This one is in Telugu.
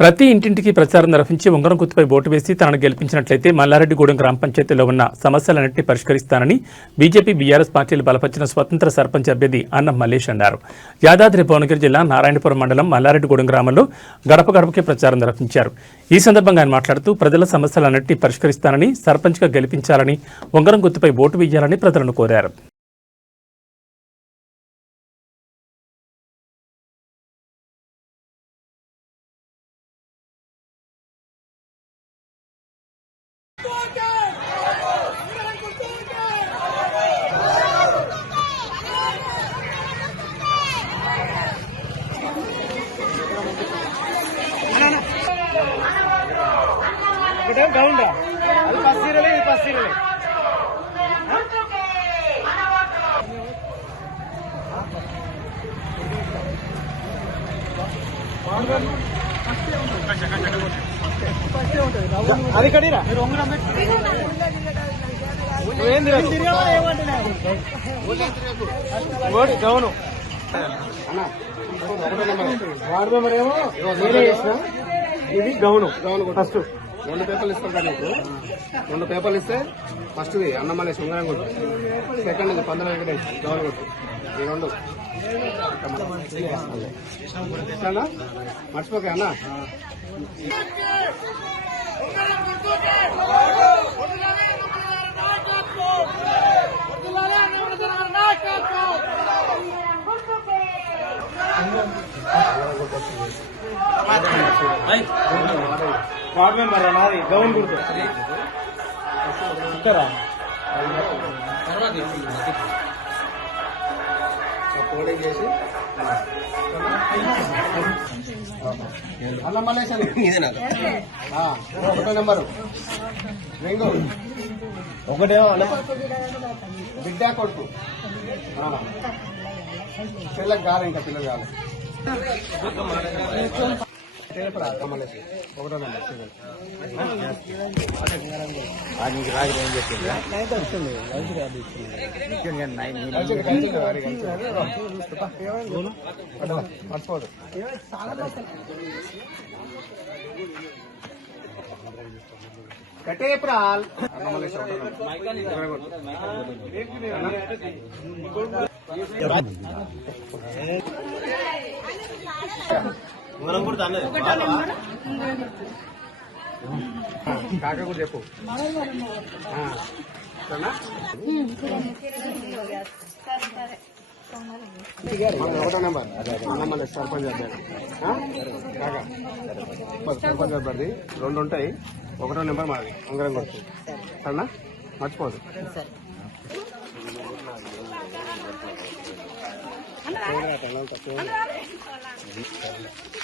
ప్రతి ఇంటింటికి ప్రచారం నిర్వహించి ఉంగరం గుర్తుపై ఓటు వేసి తనను గెలిపించినట్లయితే మల్లారెడ్డిగూడెం గ్రామ పంచాయతీలో ఉన్న సమస్యలన్నింటినీ పరిష్కరిస్తానని బీజేపీ బీఆర్ఎస్ పార్టీలు బలపరిచిన స్వతంత్ర సర్పంచ్ అభ్యర్థి అన్నం మల్లేష్ అన్నారు. యాదాద్రి భువనగిరి జిల్లా నారాయణపురం మండలం మల్లారెడ్డిగూడెం గ్రామంలో గడప గడపకి ప్రచారం నిర్వహించారు. ఈ సందర్భంగా ఆయన మాట్లాడుతూ ప్రజల సమస్యలన్నింటినీ పరిష్కరిస్తానని, సర్పంచ్గా గెలిపించాలని, ఉంగరం గుర్తుపై ఓటు వేయాలని ప్రజలను కోరారు. గౌండా అది పసిరలే ఇది పసిరలే అది కడిరా గౌను వార్డు మెంబర్ ఏమో ఇది గౌను ఫస్ట్ 2 పేపర్లు ఇస్తాం నీకు. 2 పేపర్లు ఇస్తే ఫస్ట్ అన్నమల్లి ఉంగరం కొట్టు, సెకండ్ 15 వెంకటేష్ గౌన్ కొట్టు. ఈ 2 మర్చిపోక అన్న. వార్డు మెంబర్ నాది గౌన్ గుర్తు పోలింగ్ చేసి అన్న మల్లేశాలి. ఒకటో నెంబరు రింగు ఒకటేమో బిడ్డ కొడుకు పిల్లకి కాదు, ఇంకా పిల్లలు కాదు. ఒకటో నెంబర్ మర్చిపోదు. కట్టేప్రాల్ కాక కూడా చెప్పు. ఒకటో నెంబర్ అన్నమల్లి సర్పంచ్ అభ్యర్థి కాక సర్పంచ్ అభ్యర్థి 2 ఉంటాయి. ఒకటో నెంబర్ మాది ఉంగరం కొడుతుంది. సరేనా, మర్చిపోదు.